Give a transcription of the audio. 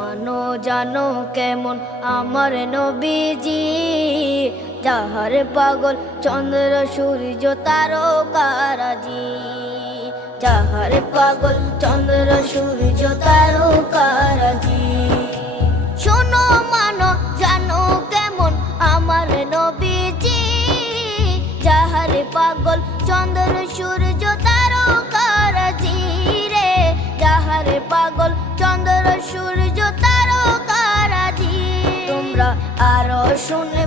মানো জানো কেমন আমার নবীজি, যাহার পাগল চন্দ্র সূর্য তারকারাজি, যাহার পাগল চন্দ্র সূর্য তারকারাজি। শোনো মানো জানো কেমন আমার নবীজি, যাহার পাগল চন্দ্র সূর্য তারকারাজি রে, যাহার পাগল চন্দ্র সূর্য তারকারাজি। তোমরা আরো শুনে